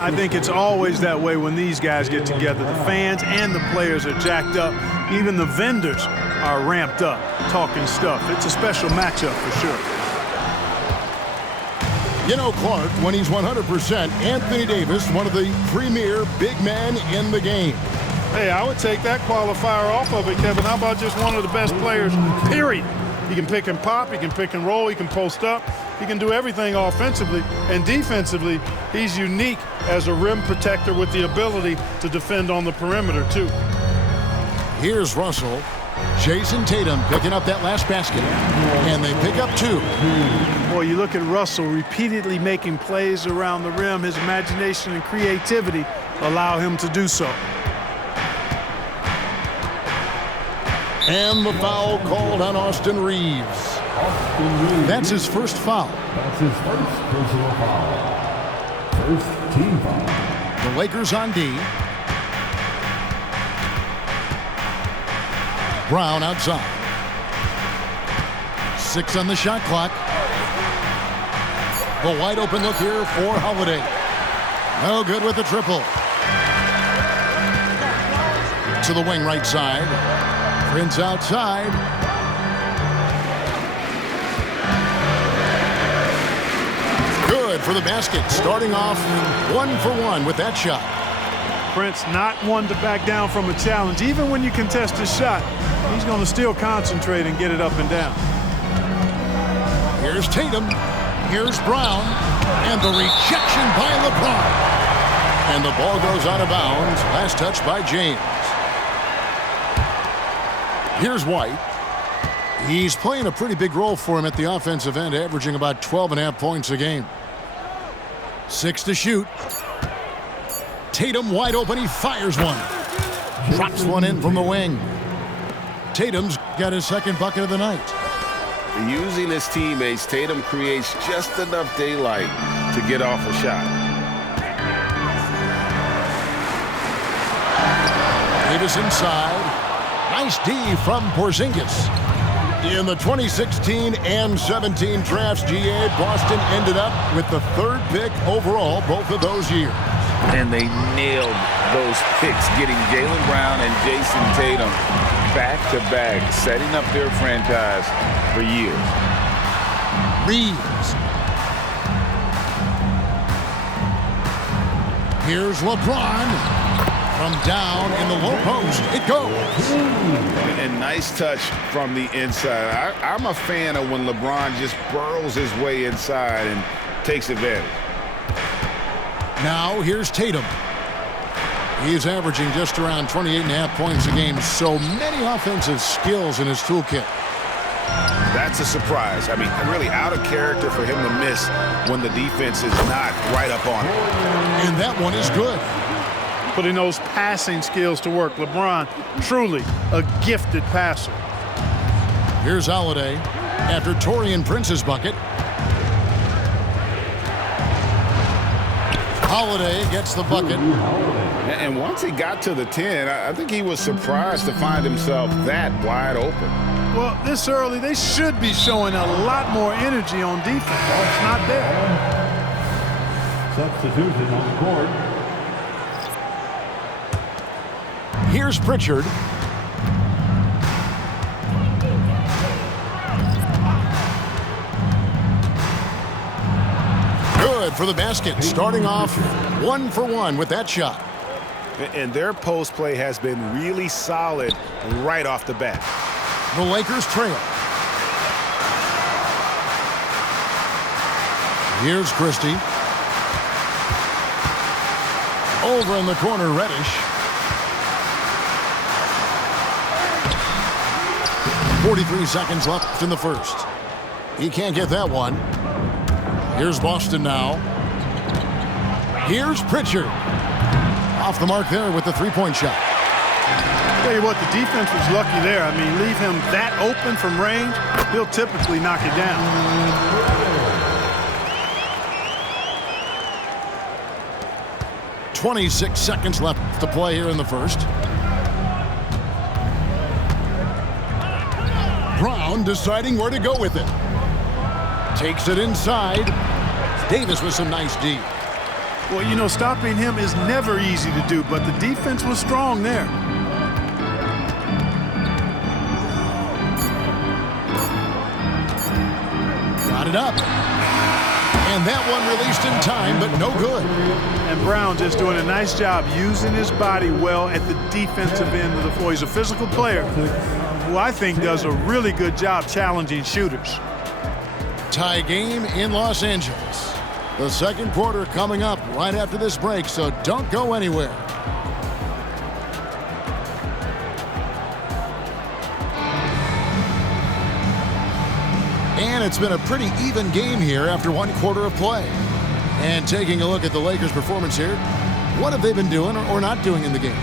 I think it's always that way when these guys get together. The fans and the players are jacked up. Even the vendors are ramped up, talking stuff. It's a special matchup for sure. You know, Clark, when he's 100%, Anthony Davis, one of the premier big men in the game. Hey, I would take that qualifier off of it, Kevin. How about just one of the best players, period? He can pick and pop, he can pick and roll, he can post up, he can do everything offensively. And defensively, he's unique as a rim protector with the ability to defend on the perimeter, too. Here's Russell. Jason Tatum picking up that last basket. And they pick up 2. Boy, you look at Russell repeatedly making plays around the rim. His imagination and creativity allow him to do so. And the foul called on Austin Reeves. That's his first foul. That's his first personal foul. First team foul. The Lakers on D. Brown outside. 6 on the shot clock. The wide open look here for Holiday. No good with the triple. To the wing right side. Prince outside. Good for the basket. Starting off 1 for 1 with that shot. Prince not one to back down from a challenge. Even when you contest his shot, he's going to still concentrate and get it up and down. Here's Tatum. Here's Brown. And the rejection by LeBron. And the ball goes out of bounds. Last touch by James. Here's White. He's playing a pretty big role for him at the offensive end, averaging about 12.5 points a game. 6 to shoot. Tatum wide open. He fires one. Drops one in from the wing. Tatum's got his second bucket of the night. Using his teammates, Tatum creates just enough daylight to get off a shot. Davis inside. Nice D from Porzingis. In the 2016 and 17 drafts, GA, Boston ended up with the 3rd pick overall both of those years. And they nailed those picks, getting Jaylen Brown and Jason Tatum back-to-back, setting up their franchise for years. Reeves. Here's LeBron. From down in the low post, it goes. And nice touch from the inside. I'm a fan of when LeBron just burrows his way inside and takes advantage. Now here's Tatum. He's averaging just around 28.5 points a game. So many offensive skills in his toolkit. That's a surprise. I mean, really out of character for him to miss when the defense is not right up on him. And that one is good. Putting those passing skills to work. LeBron, truly a gifted passer. Here's Holiday after Taurean Prince's bucket. Holiday gets the bucket. And once he got to the 10, I think he was surprised to find himself that wide open. Well, this early, they should be showing a lot more energy on defense. It's not there. Substitution on the court. Here's Pritchard. Good for the basket. Starting off 1 for 1 with that shot. And their post play has been really solid right off the bat. The Lakers trail. Here's Christie. Over in the corner, Reddish. 43 seconds left in the first. He can't get that one. Here's Boston now. Here's Pritchard. Off the mark there with the three-point shot. Tell you what, the defense was lucky there. I mean, leave him that open from range, he'll typically knock it down. 26 seconds left to play here in the first. Brown deciding where to go with it. Takes it inside. Davis with some nice D. Well, you know, stopping him is never easy to do, but the defense was strong there. Got it up. And that one released in time, but no good. And Brown just doing a nice job using his body well at the defensive end of the floor. He's a physical player who I think does a really good job challenging shooters. Tie game in Los Angeles. The second quarter coming up right after this break, so don't go anywhere. And it's been a pretty even game here after one quarter of play. And taking a look at the Lakers' performance here, what have they been doing or not doing in the game?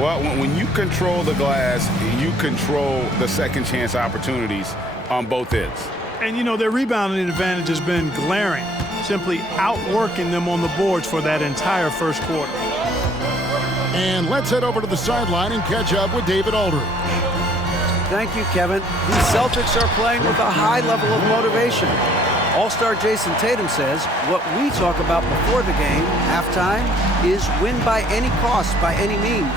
Well, when you control the glass, you control the second chance opportunities on both ends. And, you know, their rebounding advantage has been glaring, simply outworking them on the boards for that entire first quarter. And let's head over to the sideline and catch up with David Aldridge. Thank you, Kevin. These Celtics are playing with a high level of motivation. All-star Jason Tatum says what we talk about before the game, halftime, is win by any cost, by any means.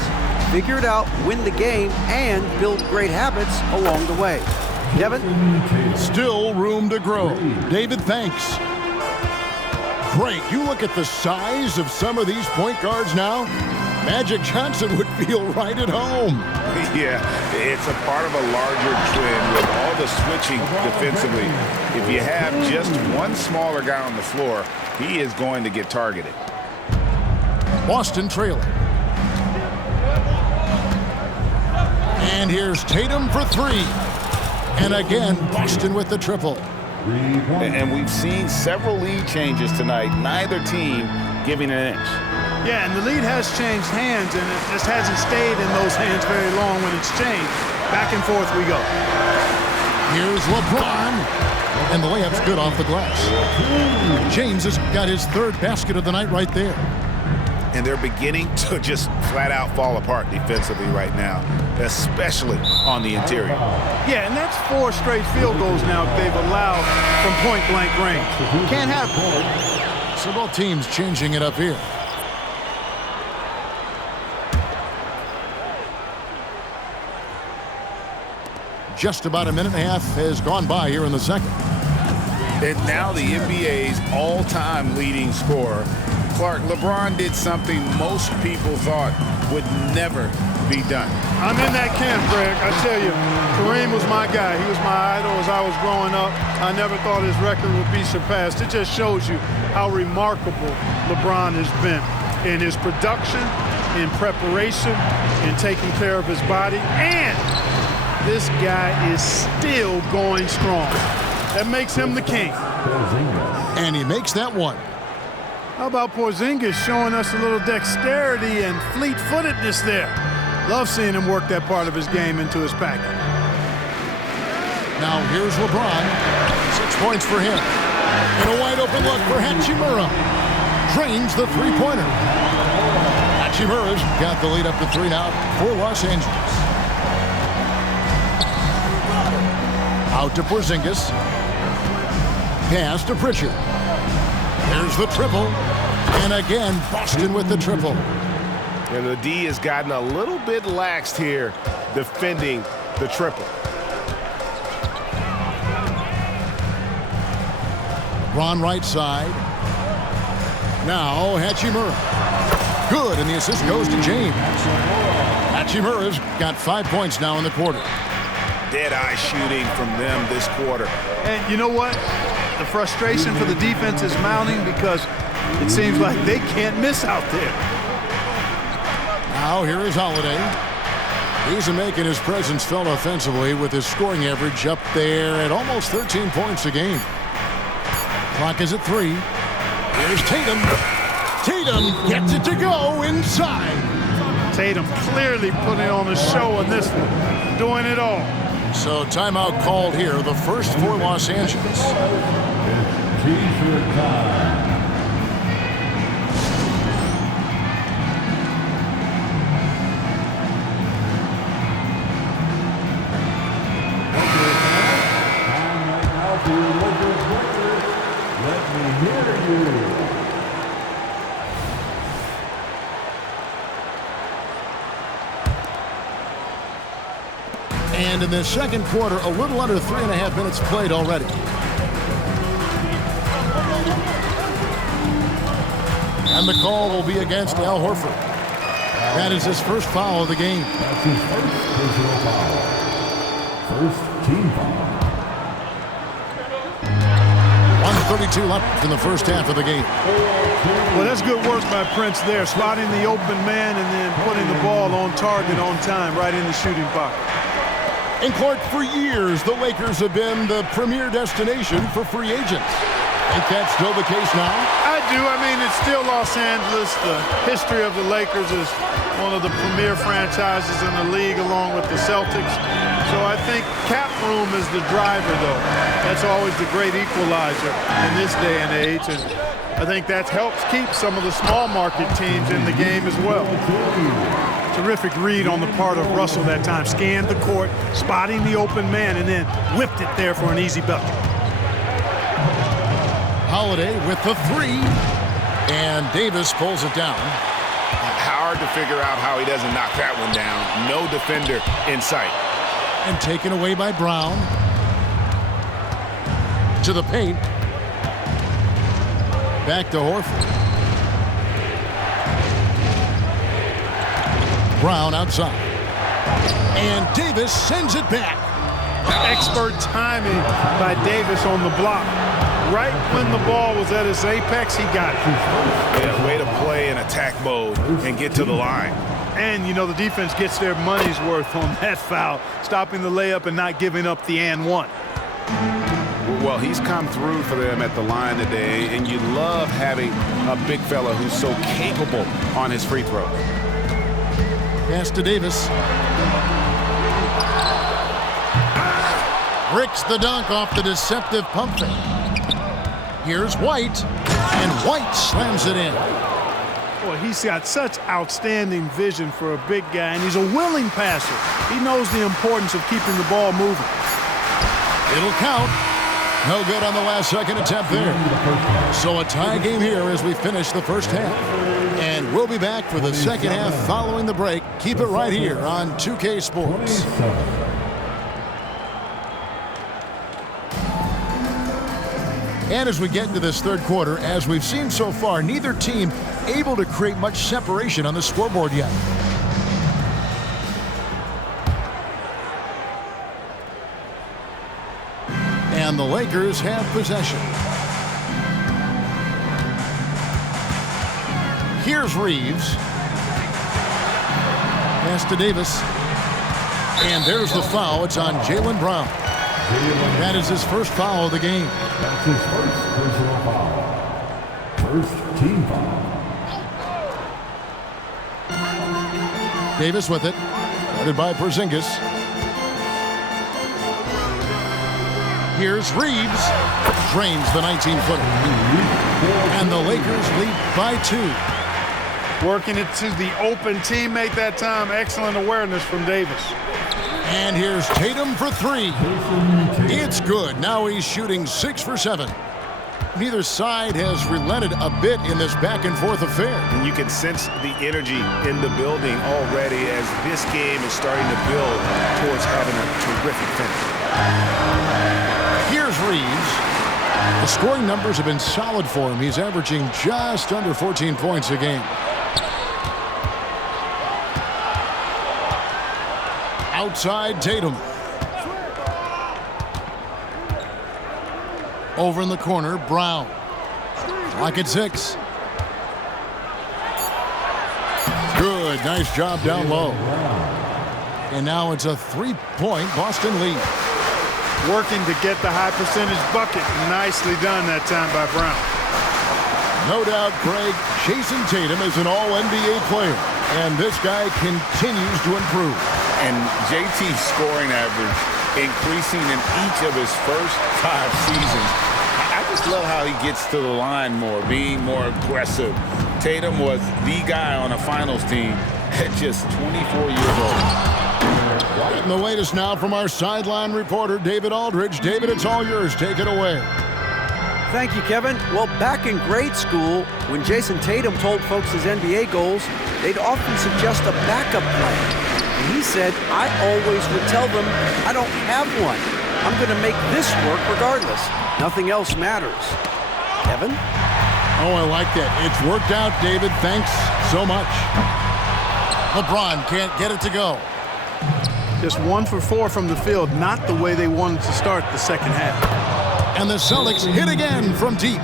Figure it out, win the game, and build great habits along the way. Kevin? Still room to grow. David, thanks. Great. You look at the size of some of these point guards now. Magic Johnson would feel right at home. Yeah, it's a part of a larger trend with all the switching defensively. If you have just one smaller guy on the floor, he is going to get targeted. Boston trailing. And here's Tatum for three. And again, Boston with the triple. And we've seen several lead changes tonight, neither team giving an inch. Yeah, and the lead has changed hands, and it just hasn't stayed in those hands very long when it's changed. Back and forth we go. Here's LeBron. And the layup's good off the glass. James has got his third basket of the night right there. And they're beginning to just flat out fall apart defensively right now, especially on the interior. Yeah, and that's 4 straight field goals now they've allowed from point-blank range. Can't have it. So both teams changing it up here. Just about a minute and a half has gone by here in the second. And now the NBA's all-time leading scorer. Clark, LeBron did something most people thought would never be done. I'm in that camp, Greg. I tell you, Kareem was my guy. He was my idol as I was growing up. I never thought his record would be surpassed. It just shows you how remarkable LeBron has been in his production, in preparation, in taking care of his body, and this guy is still going strong. That makes him the king. And he makes that one. How about Porzingis showing us a little dexterity and fleet-footedness there? Love seeing him work that part of his game into his package. Now here's LeBron. 6 points for him. And a wide-open look for Hachimura. Drains the three-pointer. Hachimura's got the lead up to 3 now for Los Angeles. Out to Porzingis. Pass to Pritchard. There's the triple. And again, Boston with the triple. And the D has gotten a little bit laxed here defending the triple. Ron right side. Now Hachimura. Good, and the assist goes to James. Hachimura's got 5 points now in the quarter. Dead-eye shooting from them this quarter. And you know what? The frustration for the defense is mounting because it seems like they can't miss out there. Now here is Holiday. He's making his presence felt offensively with his scoring average up there at almost 13 points a game. Clock is at 3. Here's Tatum. Tatum gets it to go inside. Tatum clearly putting on a show in this one, doing it all. So timeout called here, the first for Los Angeles. T-shirt time. Time right now for your Lakers record. Let me hear you. And in this second quarter, a little under 3.5 minutes played already. And the call will be against Al Horford. That is his first foul of the game. That's his first personal foul. First team foul. 1:32 left in the first half of the game. Well, that's good work by Prince there, spotting the open man and then putting the ball on target on time right in the shooting pocket. And Clark, for years, the Lakers have been the premier destination for free agents. Think that's still the case now? I do. I mean, it's still Los Angeles. The history of the Lakers is one of the premier franchises in the league along with the Celtics. So I think cap room is the driver, though. That's always the great equalizer in this day and age. And I think that helps keep some of the small market teams in the game as well. Terrific read on the part of Russell that time. Scanned the court, spotting the open man, and then whipped it there for an easy bucket. Holiday with the three. And Davis pulls it down. Hard to figure out how he doesn't knock that one down. No defender in sight. And taken away by Brown. To the paint. Back to Horford. Brown outside. And Davis sends it back. Expert timing by Davis on the block. Right when the ball was at its apex, he got it. Yeah, way to play in attack mode and get to the line. And, you know, the defense gets their money's worth on that foul, stopping the layup and not giving up the and one. Well, he's come through for them at the line today, and you love having a big fella who's so capable on his free throw. Pass to Davis. Bricks the dunk off the deceptive pump fake. Here's White, and White slams it in. Boy, he's got such outstanding vision for a big guy, and he's a willing passer. He knows the importance of keeping the ball moving. It'll count. No good on the last second attempt there. So a tie game here as we finish the first half. And we'll be back for the second half following the break. Keep it right here on 2K Sports. And as we get into this third quarter, as we've seen so far, neither team able to create much separation on the scoreboard yet. And the Lakers have possession. Here's Reeves. Pass to Davis. And there's the foul. It's on Jaylen Brown. That is his first foul of the game. That's his first personal foul. First team foul. Davis with it. Guarded by Porzingis. Here's Reeves. Drains the 19-footer. And the Lakers lead by 2. Working it to the open teammate that time. Excellent awareness from Davis. And here's Tatum for 3. It's good. Now he's shooting 6 for 7. Neither side has relented a bit in this back-and-forth affair. And you can sense the energy in the building already as this game is starting to build towards having a terrific finish. Here's Reeves. The scoring numbers have been solid for him. He's averaging just under 14 points a game. Outside Tatum. Over in the corner, Brown. Clock at 6. Good, nice job down low. And now it's a 3-point Boston lead. Working to get the high percentage bucket. Nicely done that time by Brown. No doubt, Craig, Jason Tatum is an all-NBA player. And this guy continues to improve. And JT's scoring average increasing in each of his first 5 seasons. I just love how he gets to the line more, being more aggressive. Tatum was the guy on a finals team at just 24 years old. And the latest now from our sideline reporter, David Aldridge. David, it's all yours. Take it away. Thank you, Kevin. Well, back in grade school, when Jason Tatum told folks his NBA goals, they'd often suggest a backup plan. He said, I always would tell them I don't have one. I'm going to make this work regardless. Nothing else matters. Kevin? Oh, I like that. It's worked out, David. Thanks so much. LeBron can't get it to go. Just 1 for 4 from the field, not the way they wanted to start the second half. And the Celtics hit again from deep.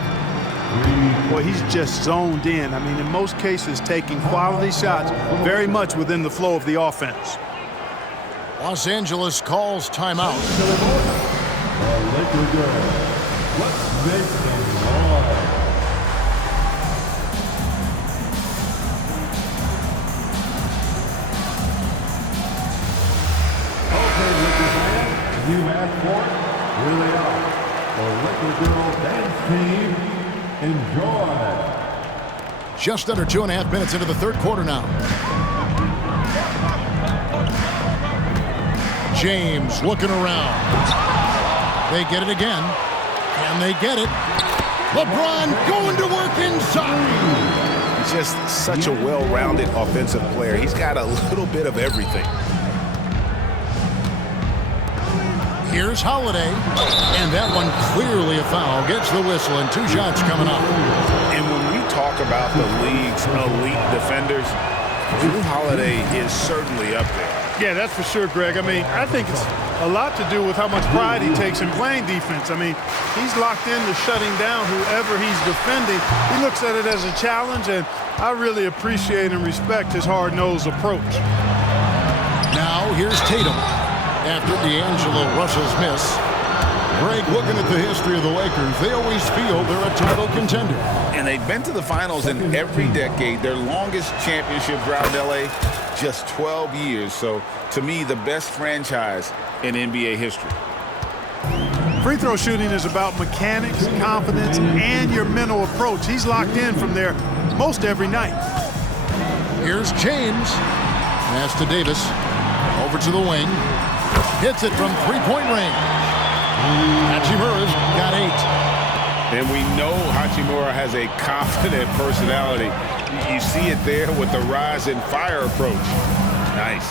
Boy, he's just zoned in. I mean, in most cases, taking quality shots very much within the flow of the offense. Los Angeles calls timeout. Laker go. Let's make some noise. Okay, Laker fans, you asked for it. Here they are. The Laker Girl Dance Team. Enjoy. Just under 2.5 minutes into the third quarter now. James looking around. They get it again. Can they get it? LeBron going to work inside. He's just such a well-rounded offensive player. He's got a little bit of everything. Here's Holiday. And that one clearly a foul. Gets the whistle and 2 shots coming up. And when we talk about the league's elite defenders, Drew Holiday is certainly up there. Yeah, that's for sure, Greg. I mean, I think it's a lot to do with how much pride he takes in playing defense. I mean, he's locked into shutting down whoever he's defending. He looks at it as a challenge, and I really appreciate and respect his hard-nosed approach. Now here's Tatum. After D'Angelo Russell's miss. Greg, looking at the history of the Lakers, they always feel they're a title contender. And they've been to the finals in every decade. Their longest championship drought in L.A., just 12 years. So, to me, the best franchise in NBA history. Free throw shooting is about mechanics, confidence, and your mental approach. He's locked in from there most every night. Here's James. Pass to Davis. Over to the wing. Hits it from three-point range. Hachimura's got 8. And we know Hachimura has a confident personality. You see it there with the rise and fire approach. Nice.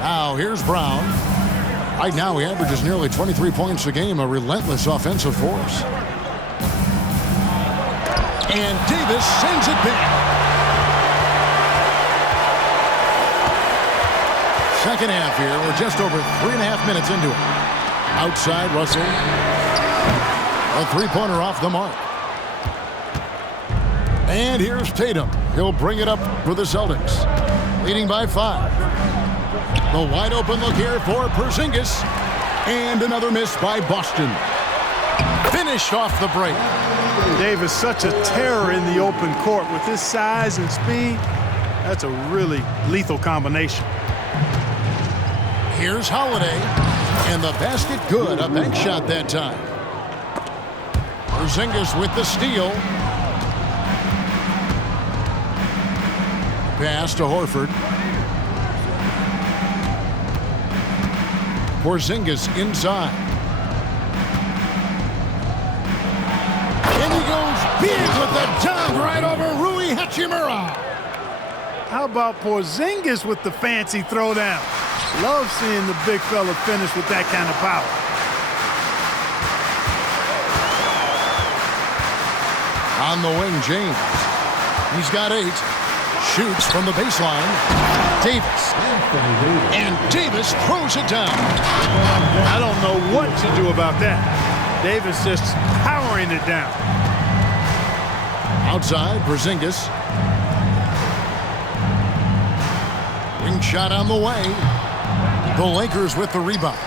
Now here's Brown. Right now he averages nearly 23 points a game, a relentless offensive force. And Davis sends it back. Second half here. We're just over 3.5 minutes into it. Outside, Russell. A three-pointer off the mark. And here's Tatum. He'll bring it up for the Celtics. Leading by 5. The wide open look here for Porzingis. And another miss by Boston. Finished off the break. Davis, such a terror in the open court. With his size and speed, that's a really lethal combination. Here's Holiday, and the basket good. A bank shot that time. Porzingis with the steal. Pass to Horford. Porzingis inside. And he goes big with the dunk right over Rui Hachimura. How about Porzingis with the fancy throwdown? Love seeing the big fella finish with that kind of power. On the wing, James. He's got 8. Shoots from the baseline. Davis. And Davis throws it down. I don't know what to do about that. Davis just powering it down. Outside, Porzingis. Wing shot on the way. The Lakers with the rebound.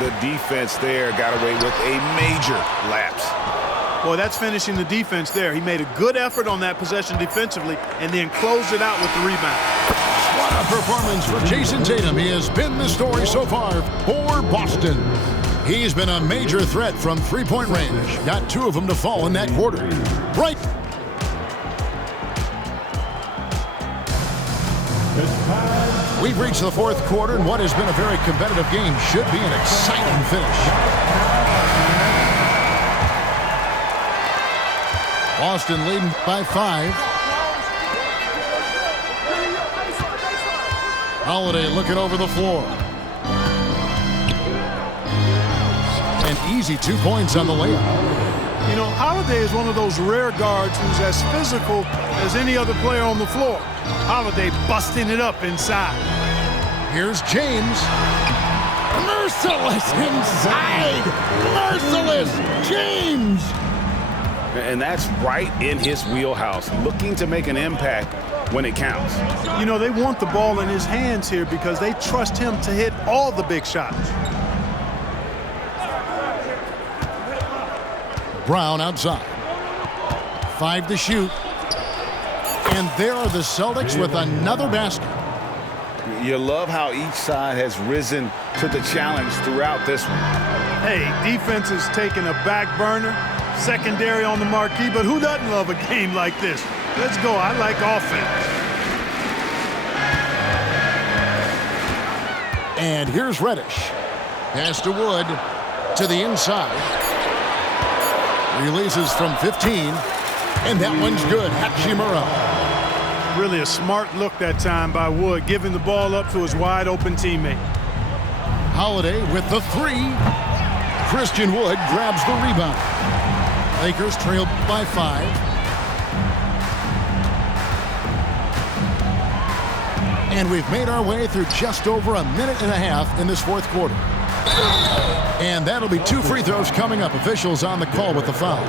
The defense there got away with a major lapse. Boy, that's finishing the defense there. He made a good effort on that possession defensively and then closed it out with the rebound. What a performance for Jason Tatum. He has been the story so far for Boston. He's been a major threat from three-point range. Got 2 of them to fall in that quarter. Right. We've reached the fourth quarter, and what has been a very competitive game should be an exciting finish. Boston leading by 5. Holiday looking over the floor. An easy 2 points on the layup. You know, Holiday is one of those rare guards who's as physical as any other player on the floor. Holiday busting it up inside. Here's James. Merciless inside. Merciless James. And that's right in his wheelhouse, looking to make an impact when it counts. You know, they want the ball in his hands here because they trust him to hit all the big shots. Brown outside. 5 to shoot. And there are the Celtics with another basket. You love how each side has risen to the challenge throughout this one. Hey, defense is taking a back burner, secondary on the marquee, but who doesn't love a game like this? Let's go. I like offense. And here's Reddish. Pass to Wood to the inside. Releases from 15. And that one's good. Hachimura. Really a smart look that time by Wood, giving the ball up to his wide-open teammate. Holiday with the 3. Christian Wood grabs the rebound. Lakers trail by 5. And we've made our way through just over a minute and a half in this fourth quarter. And that'll be 2 free throws coming up. Officials on the call with the foul.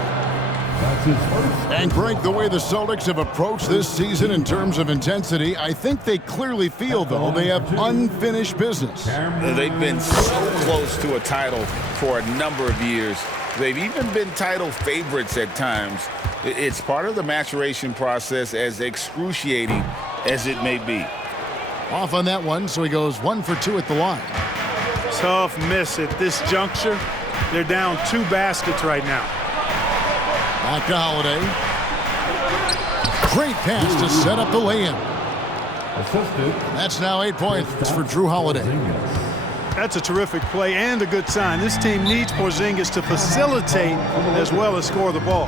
And Greg, the way the Celtics have approached this season in terms of intensity, I think they clearly feel, though, they have unfinished business. They've been so close to a title for a number of years. They've even been title favorites at times. It's part of the maturation process, as excruciating as it may be. Off on that one, so he goes 1 for 2 at the line. Tough miss at this juncture. They're down 2 baskets right now. Back to Holiday. Great pass to set up the lay-in. That's now 8 points for Drew Holiday. That's a terrific play and a good sign. This team needs Porzingis to facilitate as well as score the ball.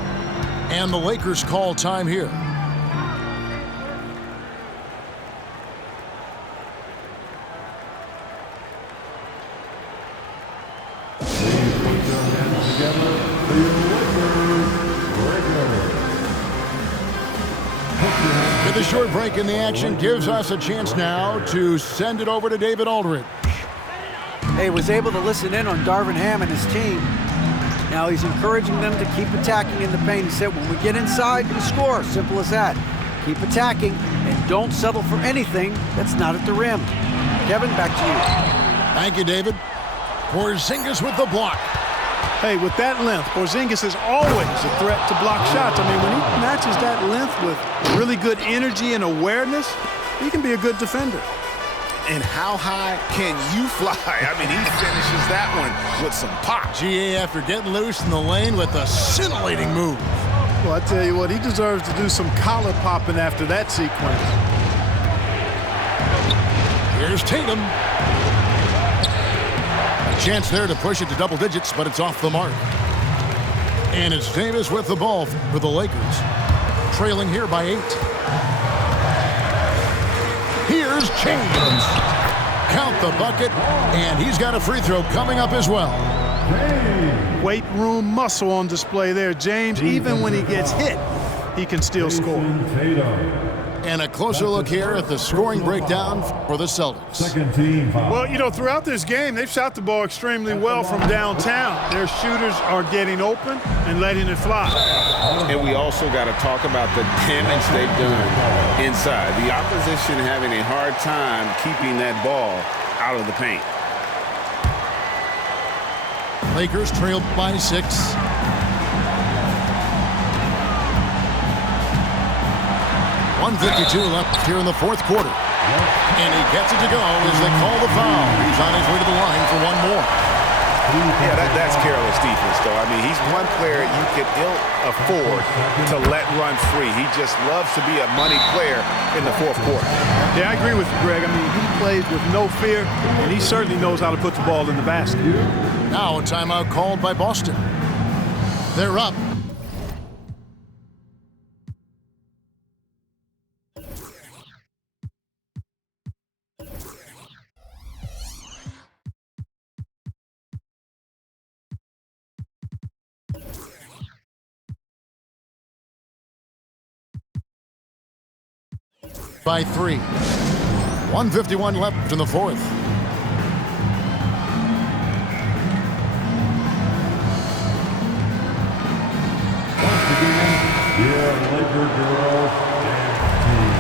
And the Lakers call time here. The short break in the action gives us a chance now to send it over to David Aldridge. Hey, was able to listen in on Darvin Ham and his team. Now he's encouraging them to keep attacking in the paint. He said, when we get inside, we score. Simple as that. Keep attacking and don't settle for anything that's not at the rim. Kevin, back to you. Thank you, David. Porzingis with the block. Hey, with that length, Porzingis is always a threat to block shots. I mean, when he matches that length with really good energy and awareness, he can be a good defender. And how high can you fly? I mean, he finishes that one with some pop. GA after getting loose in the lane with a scintillating move. Well, I tell you what, he deserves to do some collar popping after that sequence. Here's Tatum. Chance there to push it to double digits, but it's off the mark. And it's Davis with the ball for the Lakers. Trailing here by 8. Here's James. Count the bucket, and he's got a free throw coming up as well. Weight room muscle on display there. James, even when he gets hit, he can still score. And a closer look here at the scoring breakdown for the Celtics. Second team foul. Well, you know, throughout this game, they've shot the ball extremely well from downtown. Their shooters are getting open and letting it fly. And we also got to talk about the damage they've done inside. The opposition having a hard time keeping that ball out of the paint. Lakers trailed by 6. .152 left here in the fourth quarter. And he gets it to go as they call the foul. He's on his way to the line for one more. Yeah, that's careless defense, though. I mean, he's one player you can ill afford to let run free. He just loves to be a money player in the fourth quarter. Yeah, I agree with you, Greg. I mean, he plays with no fear, and he certainly knows how to put the ball in the basket. Now a timeout called by Boston. They're up. by 3. 1:51 left in the fourth. Once again, your Laker girls dance team.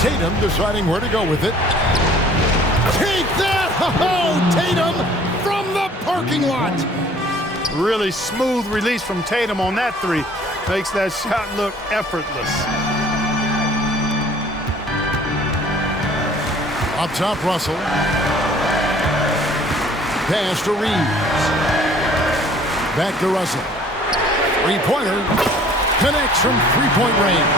Tatum deciding where to go with it. Take that! Oh, Tatum from the parking lot. Really smooth release from Tatum on that three. Makes that shot look effortless. Up top, Russell. Pass to Reeves. Back to Russell. Three-pointer. Connects from three-point range.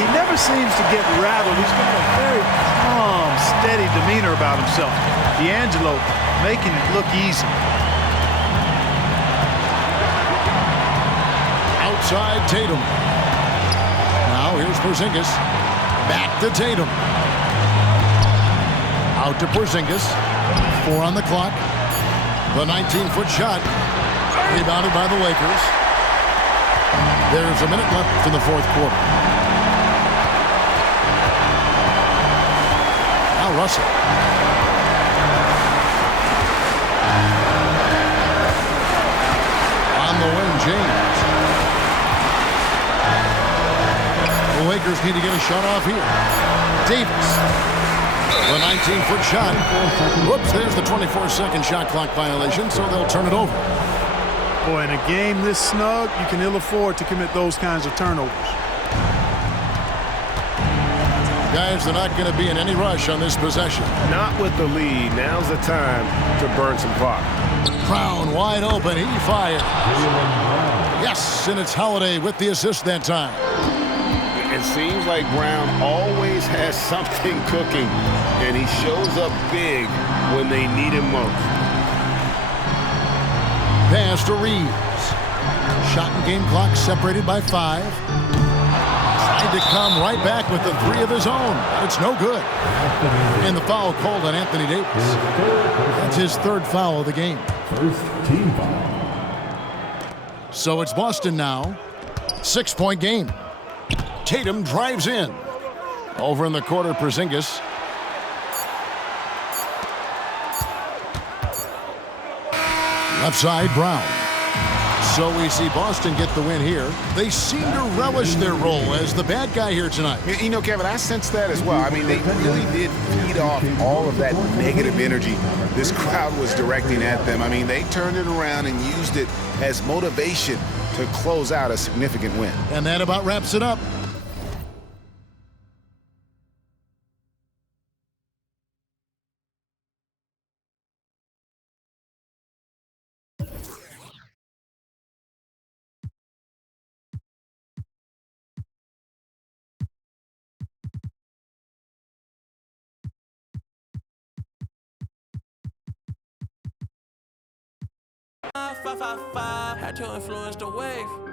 He never seems to get rattled. He's got a very calm, steady demeanor about himself. D'Angelo making it look easy. Outside Tatum. Now here's Porzingis. Back to Tatum. Out to Porzingis. 4 on the clock. The 19-foot shot. Rebounded by the Lakers. There's a minute left in the fourth quarter. Now Russell. On the wing, James. The Lakers need to get a shot off here. Davis. The 19-foot shot. Whoops, there's the 24-second shot clock violation, so they'll turn it over. Boy, in a game this snug, you can ill afford to commit those kinds of turnovers. Guys, they're not going to be in any rush on this possession. Not with the lead. Now's the time to burn some clock. Brown wide open. He fired. Yes, and it's Holiday with the assist that time. It seems like Brown always has something cooking, and he shows up big when they need him most. Pass to Reeves. Shot and game clock separated by 5. Tried to come right back with the 3 of his own, but it's no good. And the foul called on Anthony Davis. That's his 3rd foul of the game. First team foul. So it's Boston now. 6-point game. Tatum drives in. Over in the corner, Porzingis. Left side, Brown. So we see Boston get the win here. They seem to relish their role as the bad guy here tonight. You know, Kevin, I sense that as well. I mean, they really did feed off all of that negative energy this crowd was directing at them. I mean, they turned it around and used it as motivation to close out a significant win. And that about wraps it up. Had to influence the wave.